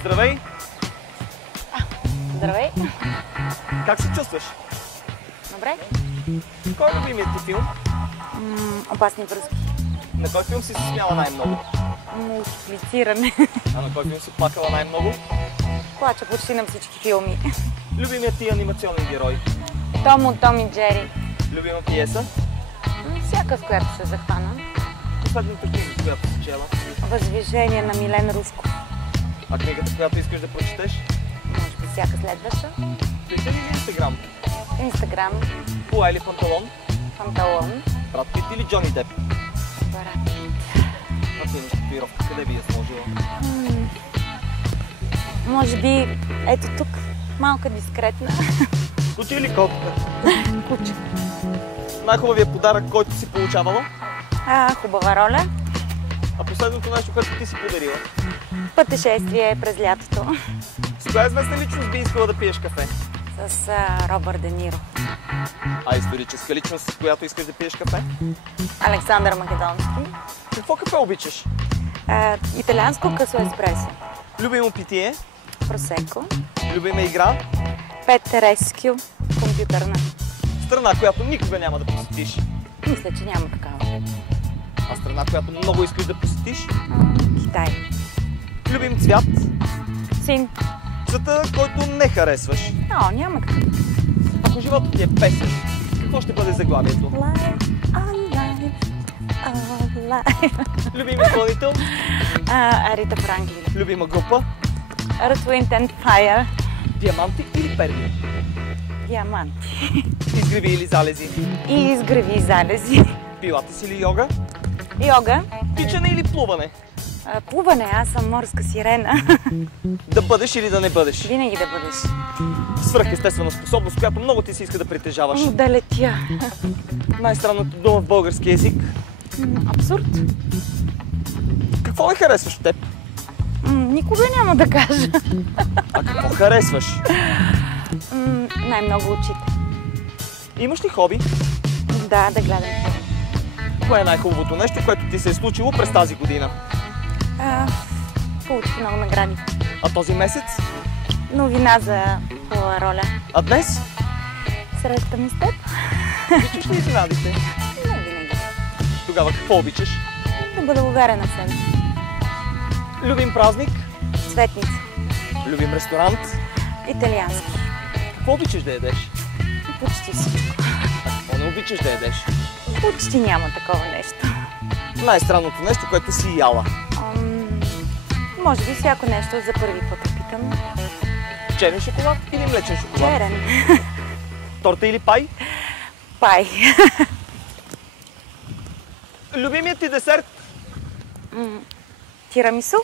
Здравей! Здравей! Как се чувстваш? Добре? Кой е любимият ти филм? Опасни връзки. На кой филм си се смяла най-много? Мултиплициране. А на кой филм си плакала най-много? Плача почти на всички филми. Любимият ти анимационен герой? Том от Том и Джери. Любима пиеса? Всяка, с която се захвана. Последната книга, която си чела? Възвишение на Милен Русков. А книгата, която искаш да прочетеш? Може би всяка следваща. Твитър или Инстаграм? Инстаграм. Кола или панталон? Панталон. Брат Пит или Джони Деп? Брат. А ти имаш татуировка, къде би я сложила? Може би ето тук. Малка дискретна. Куче или котка? Куче. Най-хубавият подарък, който си получавала? Хубава роля. А последното нещо, което ти си подарила? Пътешествие през лятото. С коя известна личност би искала да пиеш кафе? С Робърт Де Ниро. А историческа личност, с която искаш да пиеш кафе? Александър Македонски. Какво кафе обичаш? Италианско късо еспресо. Любимо питие? Просеко. Любима игра? Петерескю. Компютърна. Страна, която никога няма да посетиш? Мисля, че няма такава. А страна, която много искаш да посетиш? Китай. Любим цвят? Син. Цвета, който не харесваш? Няма такава. Ако животът ти е песен, какво ще бъде заглавието? Life, alive, alive. Любим изпълнител? Арита Франклин. Любима група? Earth, Wind and Fire. Диаманти или перли? Диаманти. Изгреви или залези? И изгреви залези. Пилатес или йога? Йога. Тичане или плуване? Плуване, аз съм морска сирена. Да бъдеш или да не бъдеш? Винаги да бъдеш. Свръхестествена способност, която много ти се иска да притежаваш. Да летя. Най-странната дума в български език. Абсурд. Какво не харесваш от теб? Никога няма да кажа. А какво харесваш? Най-много очите. Имаш ли хоби? Да гледам. Кое е най-хубавото нещо, което ти се е случило през тази година? Получих много награди. А този месец? Новина за хубава роля. А днес? Срещата ми с теб? Обичаш ли изненадите? Не винаги. Тогава какво обичаш? Да бъда уверена в себе. Любим празник? Цветница. Любим ресторант? Италиански. Какво обичаш да ядеш? Почти всичко. А какво не обичаш да ядеш? Почти няма такова нещо. Най-странното нещо, което си яла? Може би всяко нещо за първи път опитам. Черен шоколад или млечен шоколад? Черен. Торта или пай? Пай. Любимият ти десерт? Тирамису.